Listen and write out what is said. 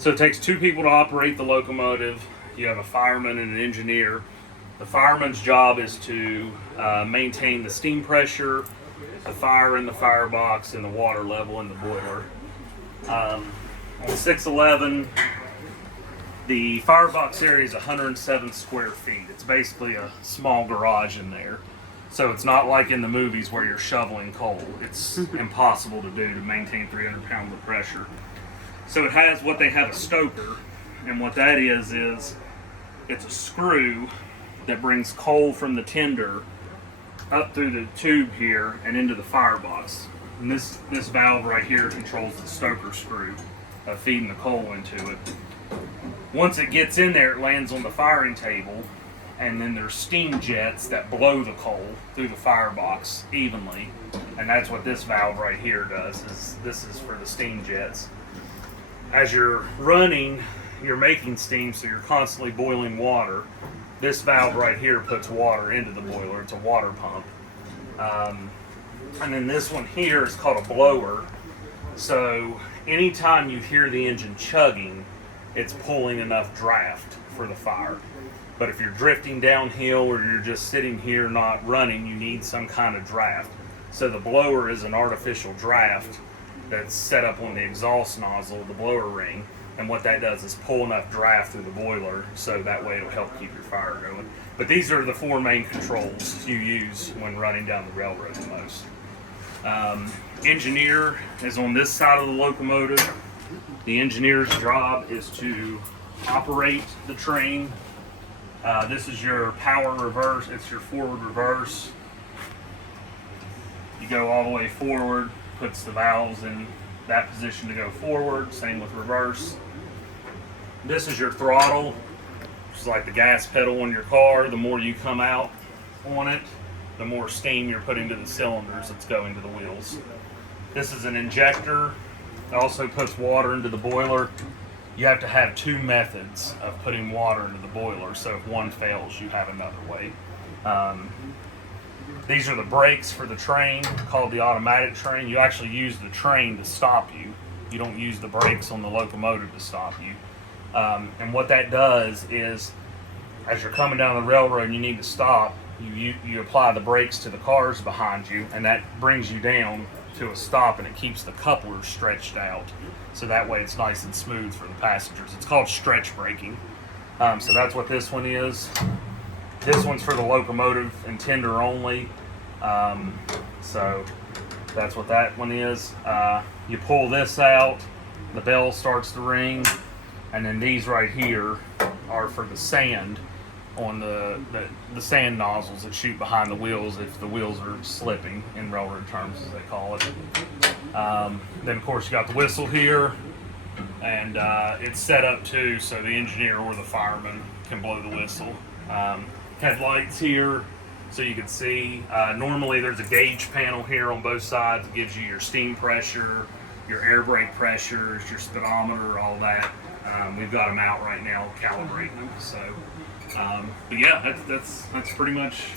So it takes two people to operate the locomotive. You have a fireman and an engineer. The fireman's job is to maintain the steam pressure, the fire in the firebox, and the water level in the boiler. On 611, the firebox area is 107 square feet. It's basically a small garage in there. So it's not like in the movies where you're shoveling coal. It's impossible to do to maintain 300 pounds of pressure. So it has what they have a stoker, and what that is it's a screw that brings coal from the tender up through the tube here and into the firebox. And this valve right here controls the stoker screw, feeding the coal into it. Once it gets in there, it lands on the firing table, and then there's steam jets that blow the coal through the firebox evenly, and that's what this valve right here does. This is for the steam jets. As you're running, you're making steam, so you're constantly boiling water. This valve right here puts water into the boiler. It's a water pump. And then this one here is called a blower. So anytime you hear the engine chugging, it's pulling enough draft for the fire. But if you're drifting downhill or you're just sitting here not running, you need some kind of draft. So the blower is an artificial draft that's set up on the exhaust nozzle, the blower ring, and what that does is pull enough draft through the boiler so that way it'll help keep your fire going. But these are the four main controls you use when running down the railroad the most. Engineer is on this side of the locomotive. The engineer's job is to operate the train. This is your power reverse. It's your forward reverse. You go all the way forward, puts the valves in that position to go forward. Same with reverse. This is your throttle, which is like the gas pedal on your car. The more you come out on it, the more steam you're putting to the cylinders that's going to the wheels. This is an injector. It also puts water into the boiler. You have to have two methods of putting water into the boiler, so if one fails, you have another way. These are the brakes for the train, called the automatic train. You actually use the train to stop you. You don't use the brakes on the locomotive to stop you. And what that does is, as you're coming down the railroad and you need to stop, you apply the brakes to the cars behind you, and that brings you down to a stop, and it keeps the couplers stretched out. So that way it's nice and smooth for the passengers. It's called stretch braking. So that's what this one is. This one's for the locomotive and tender only. So that's what that one is. You pull this out, the bell starts to ring, and then these right here are for the sand on the sand nozzles that shoot behind the wheels if the wheels are slipping, in railroad terms as they call it. Then of course you got the whistle here, and it's set up too so the engineer or the fireman can blow the whistle. Headlights here so you can see. Normally there's a gauge panel here on both sides that gives you your steam pressure, your air brake pressures, your speedometer, all that. We've got them out right now calibrating them. So, but yeah, that's pretty much